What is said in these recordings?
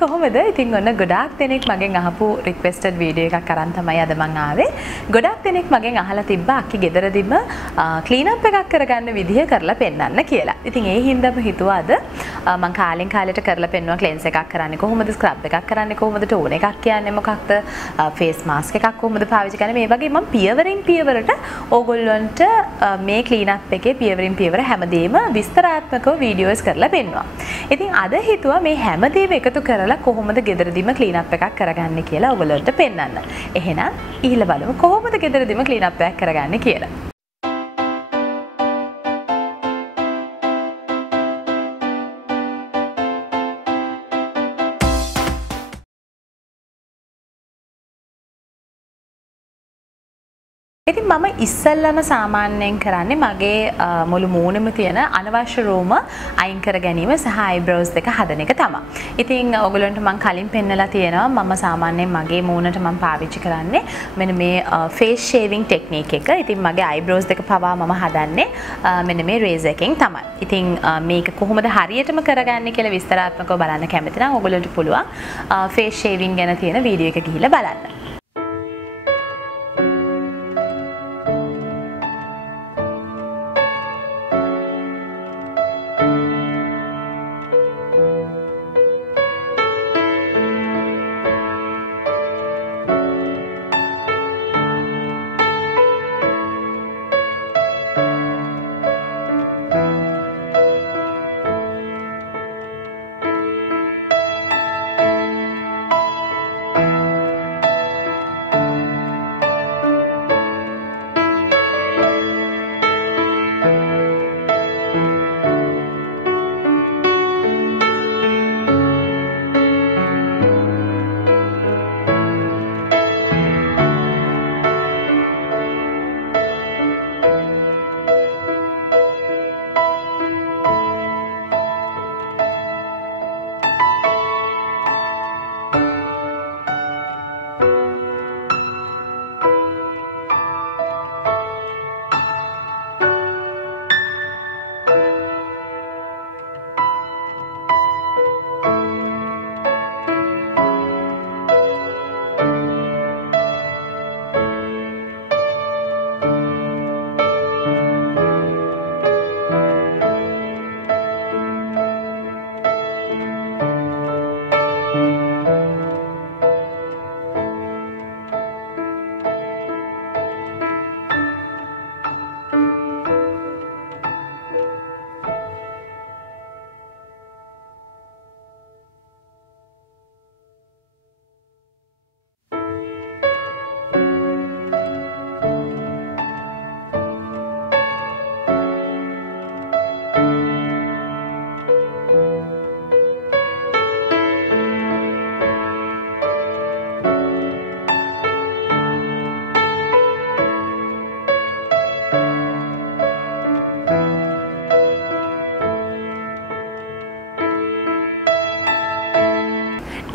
කොහොමද? ඉතින් ඔන්න ගොඩාක් දෙනෙක් මගෙන් අහපු රික්වෙස්ටඩ් වීඩියෝ එකක් අරන් තමයි අද මම ආවේ. ගොඩාක් දෙනෙක් මගෙන් අහලා තිබ්බා අක්කි ගෙදරදීම ක්ලීන් අප් එකක් කරගන්න විදිහ කරලා පෙන්නන්න කියලා. ඉතින් ඒ හින්දාම හිතුවා අද මම කාලෙන් කාලෙට කරලා පෙන්නුවා ක්ලෙන්ස් එකක් කරන්නේ කොහොමද, ස්ක්‍රබ් එකක් කරන්නේ කොහොමද, ටෝන් එකක් කියන්නේ මොකක්ද, ෆේස් මාස්ක් එකක් කොහොමද පාවිච්චි කරන්නේ, මේ වගේ මම පියවරින් පියවරට ඕගොල්ලන්ට මේ ක්ලීන් අප් එකේ පියවරින් පියවර හැමදේම විස්තරාත්මකව වීඩියෝස් කරලා පෙන්නුවා. ඉතින් අද හිතුවා මේ හැමදේම එකතු කරලා කොහොමද ගෙදරදීම ක්ලීන් අප් එකක් කරගන්නේ කියලා ඔයගොල්ලන්ට පෙන්නන්න. එහෙනම් ඉහිල බලමු කොහොමද ගෙදරදීම ක්ලීන් අප් එකක් කරගන්නේ කියලා. ඉතින් මම ඉස්සල්ලාම සාමාන්‍යයෙන් කරන්නේ මගේ මුළු මූණෙම තියෙන අනවශ්‍ය රෝම අයින් කර ගැනීම සහ අයිබ්‍රෝස් දෙක හදන එක තමයි. ඉතින් ඔයගොල්ලන්ට මම කලින් පෙන්නලා තියෙනවා මම සාමාන්‍යයෙන් මගේ මූණට මම පාවිච්චි කරන්නේ මෙන්න මේ ෆේස් ෂේවිං ටෙක්නික් එක. ඉතින් මගේ අයිබ්‍රෝස් දෙක පවා මම හදන්නේ මෙන්න මේ රේසර් එකෙන් තමයි. ඉතින් මේක කොහොමද හරියටම කරගන්නේ කියලා විස්තරාත්මකව බලන්න කැමති නම් ඔයගොල්ලන්ට පුළුවන් ෆේස් ෂේවිං ගැන තියෙන වීඩියෝ එක ගිහිල්ලා බලන්න.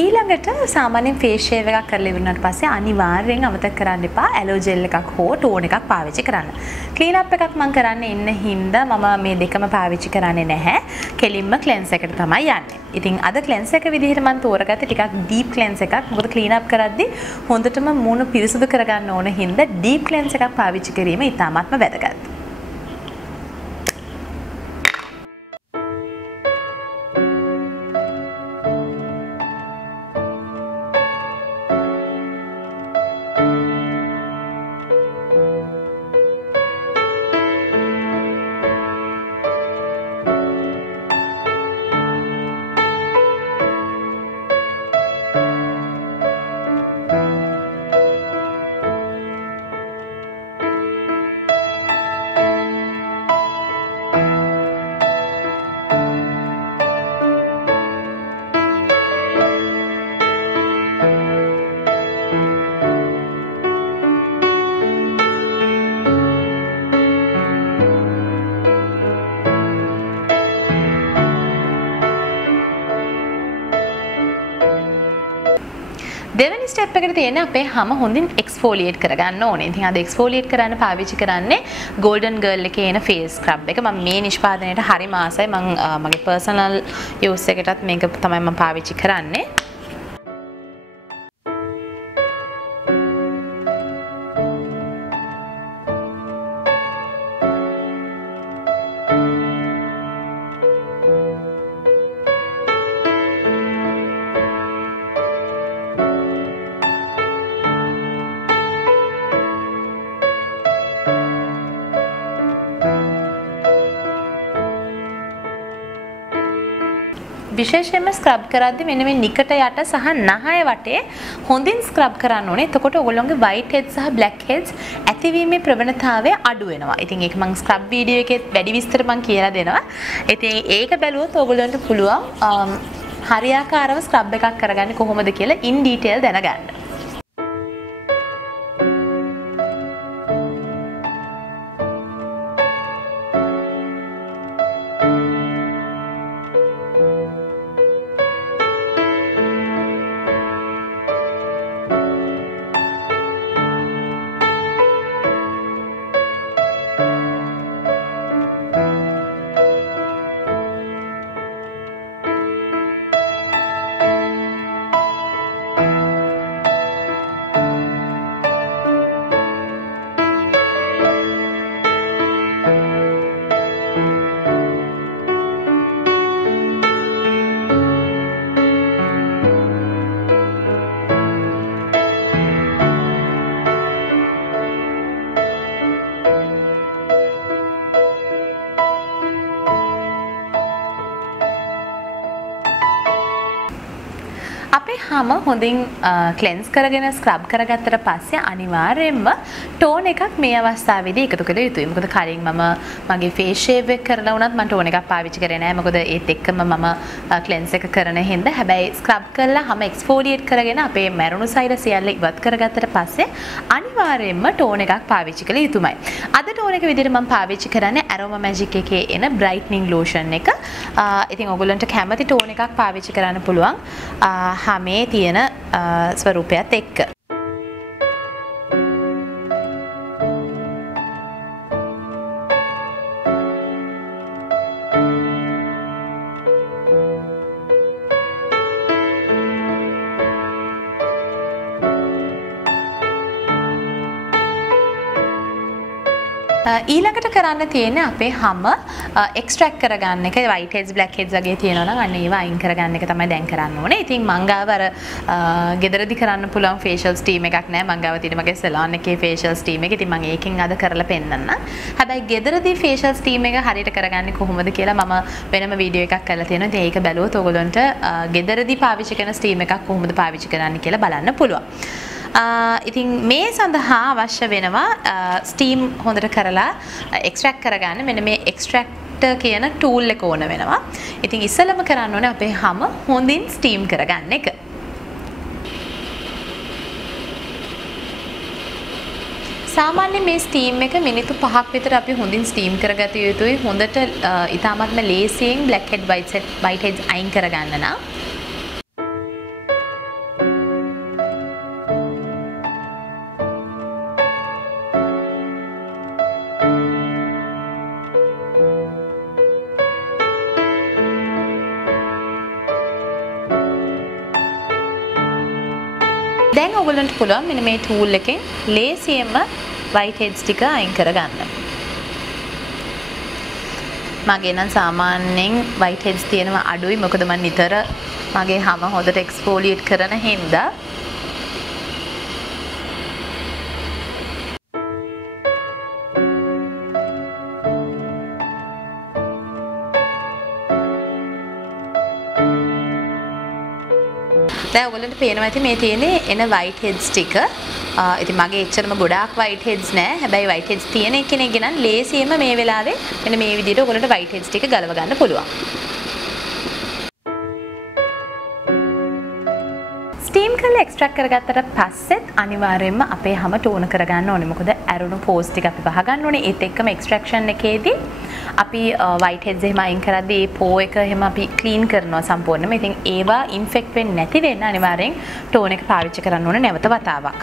ඊළඟට සාමාන්‍යයෙන් ෆේස් ෂේව් එකක් කරලා ඉවරනට පස්සේ අනිවාර්යෙන් අමතක කරන්න එපා ඇලෝ ජෙල් එකක් හෝ ටෝන් එකක් පාවිච්චි කරන්න. ක්ලීන් අප් එකක් මම කරන්නේ ඉන්න හින්දා මම මේ දෙකම පාවිච්චි කරන්නේ නැහැ. කෙලින්ම ක්ලෙන්ස් එකට තමයි යන්නේ. ඉතින් අද ක්ලෙන්ස් එක විදිහට මම තෝරගත්තේ ටිකක් ඩීප් ක්ලෙන්ස් එකක්. මොකද ක්ලීන් අප් කරද්දී හොඳටම මූණ පිරිසිදු කරගන්න ඕන හින්දා ඩීප් ක්ලෙන්ස් එකක් පාවිච්චි කිරීම ඉතාමත්ම වැදගත්. දෙවෙනි ස්ටෙප් එකට තියෙන්නේ අපේ හැම හොඳින් එක්ස්ෆෝලියේට් කරගන්න ඕනේ. ඉතින් අද එක්ස්ෆෝලියේට් කරන්න පාවිච්චි කරන්නේ Golden Girl එකේ එන ෆේස් ස්ක්‍රබ් එක. මම මේ නිෂ්පාදනයේට හරිම ආසයි. මම මගේ පර්සනල් යූස් එකටත් මේක තමයි මම පාවිච්චි කරන්නේ. විශේෂයෙන්ම ස්ක්‍රබ් කරද්දී මෙන්න මේ නිකට යට සහ නහය වටේ හොඳින් ස්ක්‍රබ් කරන්න ඕනේ. එතකොට ඔයගොල්ලෝගේ white heads සහ black heads ඇතිවීමේ ප්‍රවණතාවය අඩු වෙනවා. ඉතින් ඒක මම ස්ක්‍රබ් වීඩියෝ එකේ වැඩි විස්තර මම කියලා දෙනවා. ඉතින් ඒක බැලුවොත් ඔයගොල්ලන්ට පුළුවන් හරියාකාරව ස්ක්‍රබ් එකක් කරගන්නේ කොහොමද කියලා in detail දැනගන්න. අපේ හැම හොඳින් ක්ලෙන්ස් කරගෙන ස්ක්‍රබ් කරගත්තට පස්සේ අනිවාර්යයෙන්ම ටෝන් එකක් මේ අවස්ථාවේදී එකතු කළ යුතුයි. මොකද කලින් මම මගේ ෆේස් ෂේව් එක කරලා වුණත් මම ටෝන් එකක් පාවිච්චි කරේ නැහැ. මොකද ඒත් එක්කම මම ක්ලෙන්ස් එක කරන හින්දා. හැබැයි ස්ක්‍රබ් කරලා හැම එක්ස්ෆෝලියේට් කරගෙන අපේ මැරුණු සයිඩ සියල්ල ඉවත් කරගත්තට පස්සේ අනිවාර්යයෙන්ම ටෝන් එකක් පාවිච්චි කළ යුතුමයි. අද ටෝන් එක විදිහට මම පාවිච්චි කරන්නේ Aroma Magic එකේ එන brightening lotion එක. ඉතින් ඔයගොල්ලන්ට කැමති ටෝන් එකක් පාවිච්චි කරන්න පුළුවන්. හැමේ තියෙන ස්වරූපයත් එක්ක. ඊළඟට කරන්න තියෙන්නේ අපේ හැම එක්ස්ට්‍රැක්ට් කරගන්න එක white heads black heads වගේ තියෙනවා නම් අන්න ඒවා අයින් කරගන්න එක තමයි දැන් කරන්න ඕනේ. ඉතින් මං ගාව අර ගෙදරදී කරන්න පුළුවන් facial steam එකක් නැහැ. මං ගාව තියෙන මගේ salon එකේ facial steam එක. ඉතින් මං ඒකෙන් අද කරලා පෙන්නන්නම්. හැබැයි ගෙදරදී facial steam එක හරියට කරගන්නේ කොහොමද කියලා මම වෙනම වීඩියෝ එකක් කරලා තියෙනවා. ඉතින් ඒක බැලුවොත් ඔයගොල්ලන්ට ගෙදරදී පාවිච්චි කරන steam එකක් කොහොමද පාවිච්චි කරන්න කියලා බලන්න පුළුවන්. ඉතින් මේ සඳහා අවශ්‍ය වෙනවා ස්ටීම් හොඳට කරලා එක්ස්ට්‍රැක්ට් කරගන්න මෙන්න මේ එක්ස්ට්‍රැක්ටර් කියන ටූල් එක ඕන වෙනවා. ඉතින් ඉස්සෙල්ලම කරන්න ඕනේ අපේ හැම හොඳින් ස්ටීම් කරගන්න එක. සාමාන්‍යයෙන් මේ ස්ටීම් එක මිනිත්තු 5ක් විතර අපි හොඳින් ස්ටීම් කරගත යුතුයි. හොඳට ඉතාමත්ම ලේසියෙන් black head white heads අයින් කරගන්න නම්. දැන් ඔයගොල්ලන්ට පුළුවන් මෙන්න මේ ටූල් එකෙන් ලේසියෙන්ම white heads ටික අයින් කරගන්න. මගේ නම් සාමාන්‍යයෙන් white heads තියෙනවා අඩුයි. මොකද මම නිතර මගේ හැම හොඳට එක්ස්ෆෝලියේට් කරන හින්දා. දැන් ඔයගොල්ලන්ට පේනවා ඇති මේ තියෙන්නේ එන white heads ටික. ඉතින් මගේ එච්චරම ගොඩාක් white heads නෑ. හැබැයි white heads තියෙන කෙනෙක් නම් ලේසියෙන්ම මේ වෙලාවේ මෙන්න මේ විදිහට ඔයගොල්ලන්ට white heads ටික ගලව ගන්න පුළුවන්. ස්ටීම් කරලා එක්ස්ට්‍රැක්ට් කරගත්තට පස්සෙත් අනිවාර්යයෙන්ම අපේ හැම ටෝන කරගන්න ඕනේ. මොකද ඇරුණු පෝස් ටික අපි වහගන්න ඕනේ. ඒත් එක්කම එක්ස්ට්‍රැක්ෂන් එකේදී අපි white heads එහෙම අයින් කරද්දී ඒ පෝ එක එහෙම අපි ක්ලීන් කරනවා සම්පූර්ණයෙන්ම. ඉතින් ඒවා ඉන්ෆෙක්ට් වෙන්නේ නැති වෙන්න අනිවාර්යෙන් ටෝන් එක පාවිච්චි කරන්න ඕනේ නැවත වතාවක්.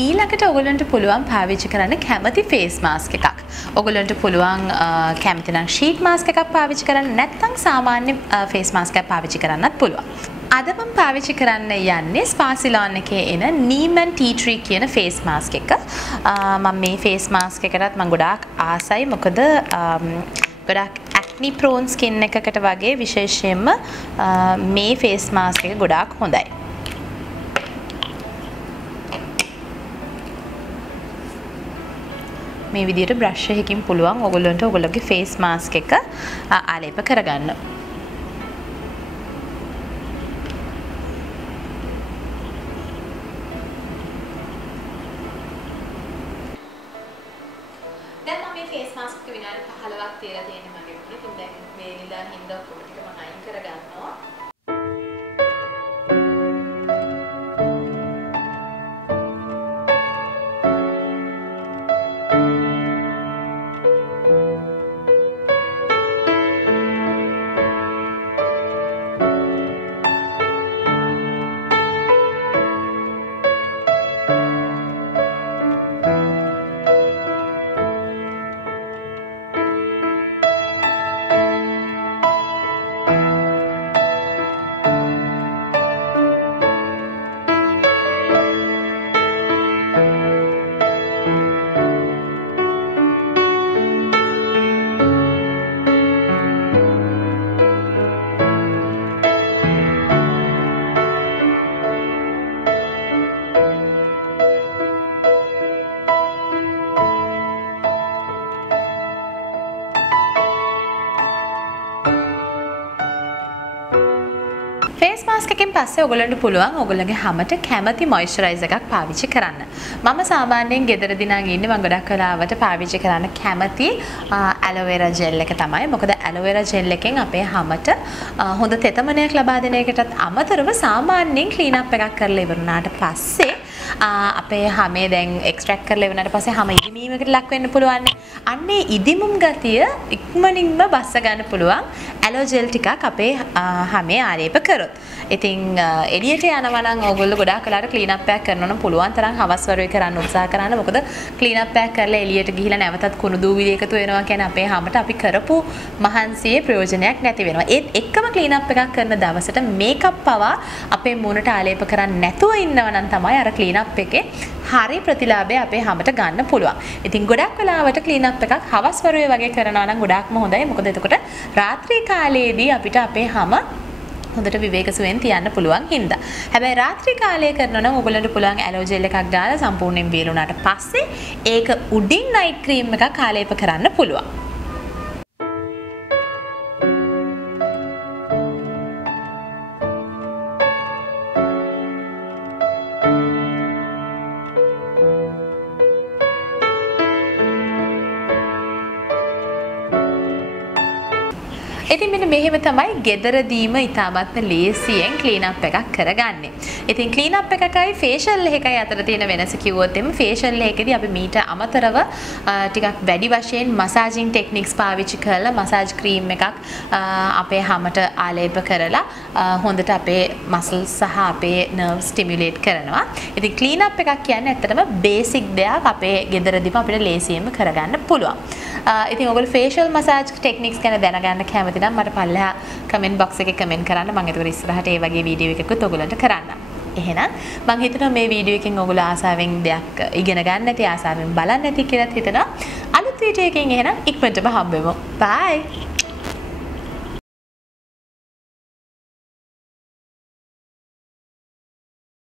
ඊළඟට ඔයගොල්ලන්ට පුළුවන් පාවිච්චි කරන්න කැමති ෆේස් මාස්ක් එකක්. ඔයගොල්ලන්ට පුළුවන් කැමති නම් ෂීට් මාස්ක් එකක් පාවිච්චි කරන්න, නැත්නම් සාමාන්‍ය ෆේස් මාස්ක් එකක් පාවිච්චි කරන්නත් පුළුවන්. අද මම පාවිච්චි කරන්න යන්නේ ස්පාසිලෝන් එකේ එන Neem and Tea Tree කියන ෆේස් මාස්ක් එක. මම මේ ෆේස් මාස්ක් එකටත් මම ගොඩාක් ආසයි. මොකද ගොඩාක් acne prone skin එකකට වගේ විශේෂයෙන්ම මේ ෆේස් මාස්ක් එක ගොඩාක් හොඳයි. මේ විදිහට බ්‍රෂ් එකකින් පුළුවන් ඔයගොල්ලන්ට ඔයගොල්ලෝගේ ෆේස් මාස්ක් එක ආලේප කරගන්න. දැන් මම මේ ෆේස් මාස්ක් එක විනාඩි 15ක් තියලා තියෙන්නේ මගේ උඩ. ඉතින් දැන් මේ නිදාන් හින්දා ඔක්කොම ටික මම අයින් කරගන්නවා. ෆේස් මාස්ක් එකෙන් පස්සේ ඔයගොල්ලන්ට පුළුවන් ඔයගොල්ලන්ගේ හැමට කැමති මොයිස්චරයිසර් එකක් පාවිච්චි කරන්න. මම සාමාන්‍යයෙන් ගෙදරදී නම් ඉන්නේ මම ගොඩක් වෙලාවට පාවිච්චි කරන්න කැමති ඇලෝවෙරා ජෙල් එක තමයි. මොකද ඇලෝවෙරා ජෙල් එකෙන් අපේ හැමට හොඳ තෙතමනයක් ලබා දෙන එකටත් අමතරව සාමාන්‍යයෙන් ක්ලීන් අප් එකක් කරලා ඉවරනාට පස්සේ අපේ හැමේ දැන් එක්ස්ට්‍රැක්ට් කරලා ඉවරනාට පස්සේ හැම ඉදිමීමකට ලක් වෙන්න පුළුවන්. අන්නේ ඉදිමුම් ගතිය ඉක්මනින්ම බස්ස ගන්න පුළුවන් ඇලෝ ජෙල් ටිකක් අපේ හැමේ ආලේප කරොත්. ඉතින් එළියට යනවා නම් ඕගොල්ලෝ ගොඩාක් වෙලාවට ක්ලීන් අප් එකක් කරනවා නම් පුළුවන් තරම් හවස් වරුවේ කරන්න උත්සාහ කරන්න. මොකද ක්ලීන් අප් එකක් කරලා එළියට ගිහිලා නැවතත් කුණු දූවිලි එකතු වෙනවා කියන්නේ අපේ හැමට අපි කරපු මහන්සියේ ප්‍රයෝජනයක් නැති වෙනවා. ඒත් එක්කම ක්ලීන් අප් එකක් කරන දවසට මේකප් පවා අපේ මූණට ආලේප කරන්නේ නැතුව ඉන්නවා නම් තමයි අර ක්ලීන් අප් එකේ හරි ප්‍රතිලාභය අපේ හැමට ගන්න පුළුවන්. ඉතින් ගොඩක් වෙලාවට ක්ලීන් අප් එකක් හවස් වරුවේ වගේ කරනවා නම් ගොඩාක්ම හොඳයි. මොකද එතකොට රාත්‍රී කාලයේදී අපිට අපේ හැම හොඳට විවේකසුවෙන් තියන්න පුළුවන් හින්දා. හැබැයි රාත්‍රී කාලයේ කරනවා නම් ඔයගොල්ලන්ට පුළුවන් ඇලෝ ජෙල් එකක් දාලා සම්පූර්ණයෙන් බීරුණාට පස්සේ ඒක උඩින් නයිට් ක්‍රීම් එකක් ආලේප කරන්න පුළුවන්. ඉතින් මෙන්න මෙහෙම තමයි ගෙදරදීම ඉතාමත්ම ලේසියෙන් ක්ලීන් අප් එකක් කරගන්නේ. ඉතින් ක්ලීන් අප් එකකයි ෆේෂල් එකයි අතර තියෙන වෙනස කිව්වොත් එimhe ෆේෂල් එකේදී අපි මීට අමතරව ටිකක් වැඩි වශයෙන් මසාජින් ටෙක්නික්ස් පාවිච්චි කරලා මසාජ් ක්‍රීම් එකක් අපේ හැමට ආලේප කරලා හොඳට අපේ මසල්ස් සහ අපේ නර්ව්ස් ස්ටිමියුලේට් කරනවා. ඉතින් ක්ලීන් අප් එකක් කියන්නේ ඇත්තටම බේසික් දෙයක් අපේ ගෙදරදීම අපිට ලේසියෙන්ම කරගන්න පුළුවන්. ඉතින් ඔයගොල්ලෝ ෆේෂල් මසාජ් ටෙක්නික්ස් ගැන දැනගන්න කැමති නම් මට පල්ලෙහා කමෙන්ට් බොක්ස් එකේ කමෙන්ට් කරන්න. මම ඒකට ඉස්සරහට ඒ වගේ වීඩියෝ එකකුත් ඔයගොල්ලන්ට කරන්නම්. එහෙනම් මම හිතනවා මේ වීඩියෝ එකෙන් ඔයගොල්ලෝ ආසාවෙන් දෙයක් ඉගෙන ගන්න ඇති, ආසාවෙන් බලන්න ඇති කියලා හිතනවා. අලුත් වීඩියෝ එකකින් එහෙනම් ඉක්මනටම හම්බෙමු. බයි.